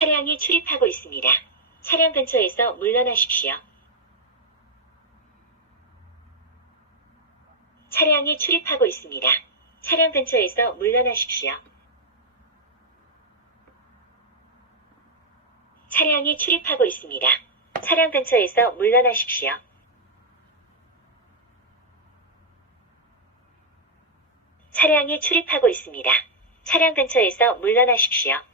차량이 출입하고 있습니다. 차량 근처에서 물러나십시오. 차량이 출입하고 있습니다. 차량 근처에서 물러나십시오. 차량이 출입하고 있습니다. 차량 근처에서 물러나십시오. 차량이 출입하고 있습니다. 차량 근처에서 물러나십시오.